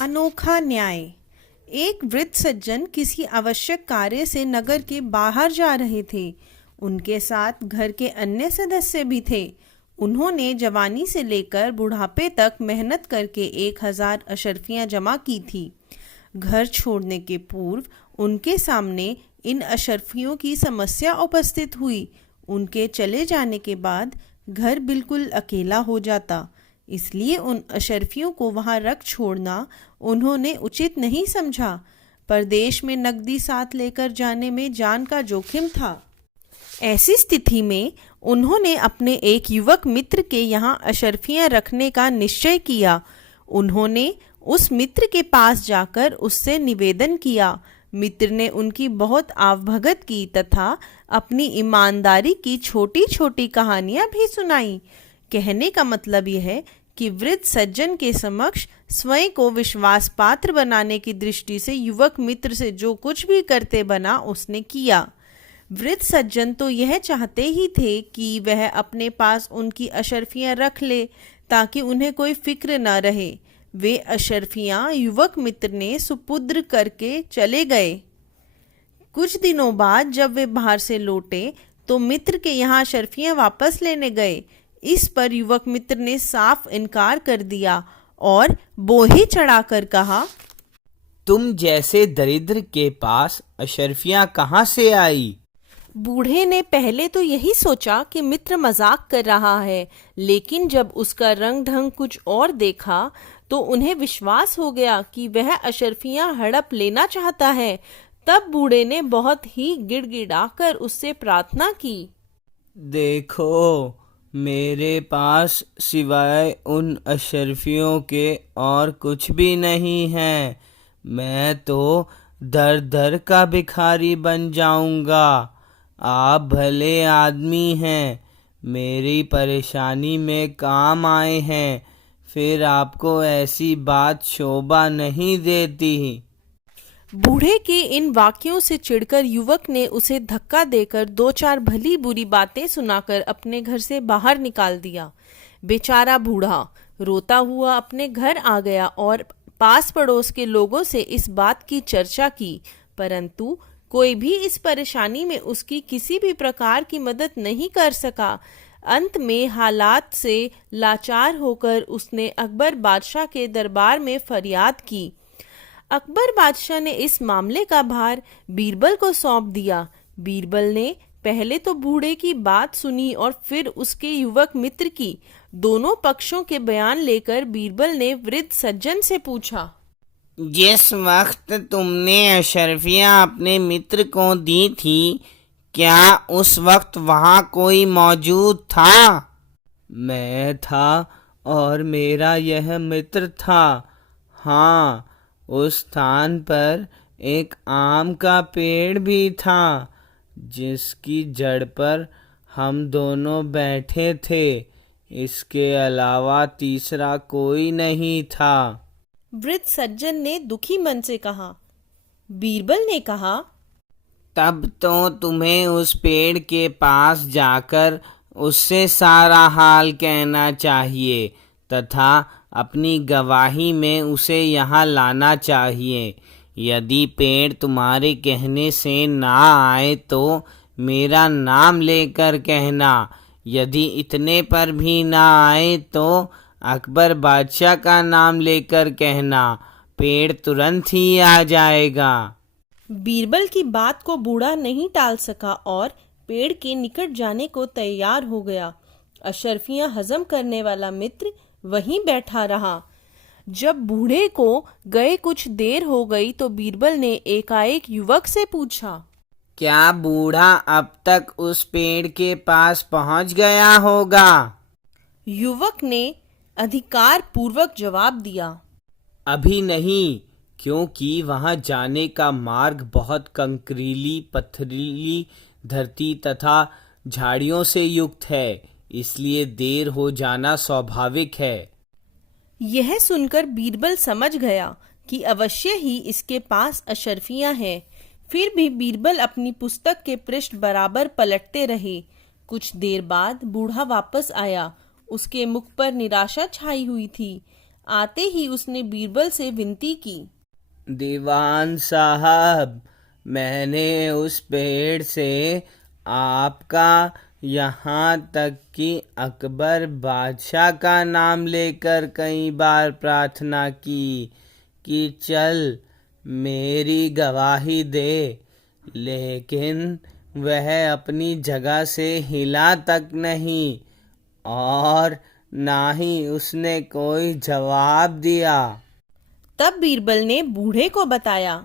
अनोखा न्याय। एक वृद्ध सज्जन किसी आवश्यक कार्य से नगर के बाहर जा रहे थे। उनके साथ घर के अन्य सदस्य भी थे। उन्होंने जवानी से लेकर बुढ़ापे तक मेहनत करके 1000 अशर्फियाँ जमा की थी। घर छोड़ने के पूर्व उनके सामने इन अशर्फियों की समस्या उपस्थित हुई। उनके चले जाने के बाद घर बिल्कुल अकेला हो जाता, इसलिए उन अशर्फियों को वहां रख छोड़ना उन्होंने उचित नहीं समझा। परदेश में नकदी साथ लेकर जाने में जान का जोखिम था। ऐसी स्थिति में उन्होंने अपने एक युवक मित्र के यहाँ अशर्फियाँ रखने का निश्चय किया। उन्होंने उस मित्र के पास जाकर उससे निवेदन किया। मित्र ने उनकी बहुत आवभगत की तथा अपनी ईमानदारी की छोटी छोटी कहानियां भी सुनाई। कहने का मतलब यह है कि वृद्ध सज्जन के समक्ष स्वयं को विश्वास पात्र बनाने की दृष्टि से युवक मित्र से जो कुछ भी करते बना उसने किया। वृद्ध सज्जन तो यह चाहते ही थे कि वह अपने पास उनकी अशर्फियाँ रख ले ताकि उन्हें कोई फिक्र न रहे। वे अशर्फियाँ युवक मित्र ने सुपुर्द करके चले गए। कुछ दिनों बाद जब वे बाहर से लौटे तो मित्र के यहाँ अशर्फियाँ वापस लेने गए। इस पर युवक मित्र ने साफ इनकार कर दिया और बोही चढ़ाकर कहा, तुम जैसे दरिद्र के पास अशर्फियाँ कहाँ से आई? बूढ़े ने पहले तो यही सोचा कि मित्र मजाक कर रहा है, लेकिन जब उसका रंग ढंग कुछ और देखा तो उन्हें विश्वास हो गया कि वह अशर्फियाँ हड़प लेना चाहता है। तब बूढ़े ने बहुत ही गिड़गिड़ाकर उससे प्रार्थना की, देखो, मेरे पास सिवाय उन अशर्फियों के और कुछ भी नहीं है। मैं तो दर दर का भिखारी बन जाऊंगा। आप भले आदमी हैं, मेरी परेशानी में काम आए हैं, फिर आपको ऐसी बात शोभा नहीं देती। बूढ़े के इन वाक्यों से चिढ़कर युवक ने उसे धक्का देकर 2-4 भली बुरी बातें सुनाकर अपने घर से बाहर निकाल दिया। बेचारा बूढ़ा रोता हुआ अपने घर आ गया और पास पड़ोस के लोगों से इस बात की चर्चा की, परंतु कोई भी इस परेशानी में उसकी किसी भी प्रकार की मदद नहीं कर सका। अंत में हालात से लाचार होकर उसने अकबर बादशाह के दरबार में फरियाद की। अकबर बादशाह ने इस मामले का भार बीरबल को सौंप दिया। बीरबल ने पहले तो बूढ़े की बात सुनी और फिर उसके युवक मित्र की। दोनों पक्षों के बयान लेकर बीरबल ने वृद्ध सज्जन से पूछा, जिस वक्त तुमने अशर्फियाँ अपने मित्र को दी थी, क्या उस वक्त वहाँ कोई मौजूद था? मैं था और मेरा यह मित्र था। हाँ, उस स्थान पर एक आम का पेड़ भी था, जिसकी जड़ पर हम दोनों बैठे थे। इसके अलावा तीसरा कोई नहीं था। वृद्ध सज्जन ने दुखी मन से कहा। बीरबल ने कहा, तब तो तुम्हें उस पेड़ के पास जाकर उससे सारा हाल कहना चाहिए तथा अपनी गवाही में उसे यहाँ लाना चाहिए। यदि पेड़ तुम्हारे कहने से ना आए तो मेरा नाम लेकर कहना। यदि इतने पर भी ना आए तो अकबर बादशाह का नाम लेकर कहना। पेड़ तुरंत ही आ जाएगा। बीरबल की बात को बूढ़ा नहीं टाल सका और पेड़ के निकट जाने को तैयार हो गया। अशर्फियाँ हजम करने वाला मित्र वहीं बैठा रहा। जब बूढ़े को गए कुछ देर हो गई तो बीरबल ने एकाएक युवक से पूछा, क्या बूढ़ा अब तक उस पेड़ के पास पहुंच गया होगा? युवक ने अधिकार पूर्वक जवाब दिया, अभी नहीं, क्योंकि वहां जाने का मार्ग बहुत कंकरीली पथरीली धरती तथा झाड़ियों से युक्त है, इसलिए देर हो जाना स्वाभाविक है। यह सुनकर बीरबल समझ गया कि अवश्य ही इसके पास अशर्फियाँ हैं। फिर भी बीरबल अपनी पुस्तक के पृष्ठ बराबर पलटते रहे। कुछ देर बाद बूढ़ा वापस आया। उसके मुख पर निराशा छाई हुई थी। आते ही उसने बीरबल से विनती की। दीवान साहब, मैंने उस पेड़ से आपका, यहाँ तक कि अकबर बादशाह का नाम लेकर कई बार प्रार्थना की कि चल मेरी गवाही दे, लेकिन वह अपनी जगह से हिला तक नहीं और ना ही उसने कोई जवाब दिया। तब बीरबल ने बूढ़े को बताया।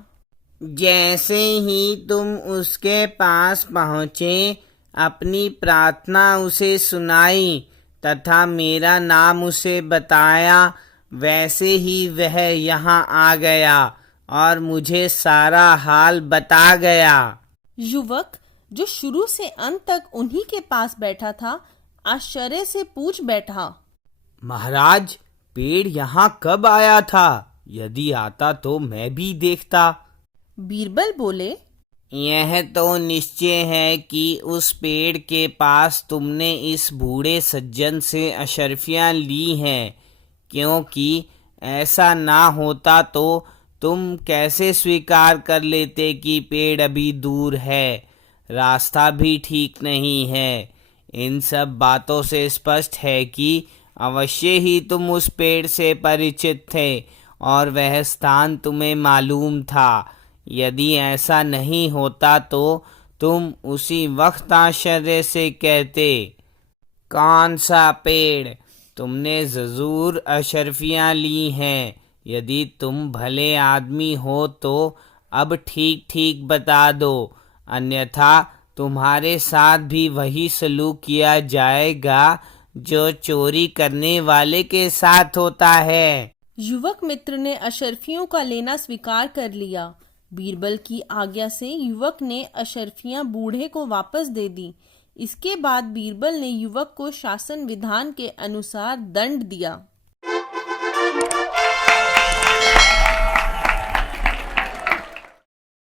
जैसे ही तुम उसके पास पहुँचे, अपनी प्रार्थना उसे सुनाई तथा मेरा नाम उसे बताया, वैसे ही वह यहाँ आ गया और मुझे सारा हाल बता गया। युवक, जो शुरू से अंत तक उन्हीं के पास बैठा था, आश्चर्य से पूछ बैठा, महाराज, पेड़ यहाँ कब आया था? यदि आता तो मैं भी देखता। बीरबल बोले, यह तो निश्चय है कि उस पेड़ के पास तुमने इस बूढ़े सज्जन से अशर्फियाँ ली हैं, क्योंकि ऐसा ना होता तो तुम कैसे स्वीकार कर लेते कि पेड़ अभी दूर है, रास्ता भी ठीक नहीं है। इन सब बातों से स्पष्ट है कि अवश्य ही तुम उस पेड़ से परिचित थे और वह स्थान तुम्हें मालूम था। यदि ऐसा नहीं होता तो तुम उसी वक्त आश्चर्य से कहते, कौन सा पेड़? तुमने जरूर अशर्फियाँ ली हैं। यदि तुम भले आदमी हो तो अब ठीक ठीक बता दो, अन्यथा तुम्हारे साथ भी वही सलूक किया जाएगा जो चोरी करने वाले के साथ होता है। युवक मित्र ने अशर्फियों का लेना स्वीकार कर लिया। बीरबल की आज्ञा से युवक ने अशर्फियां बूढ़े को वापस दे दी। इसके बाद बीरबल ने युवक को शासन विधान के अनुसार दंड दिया।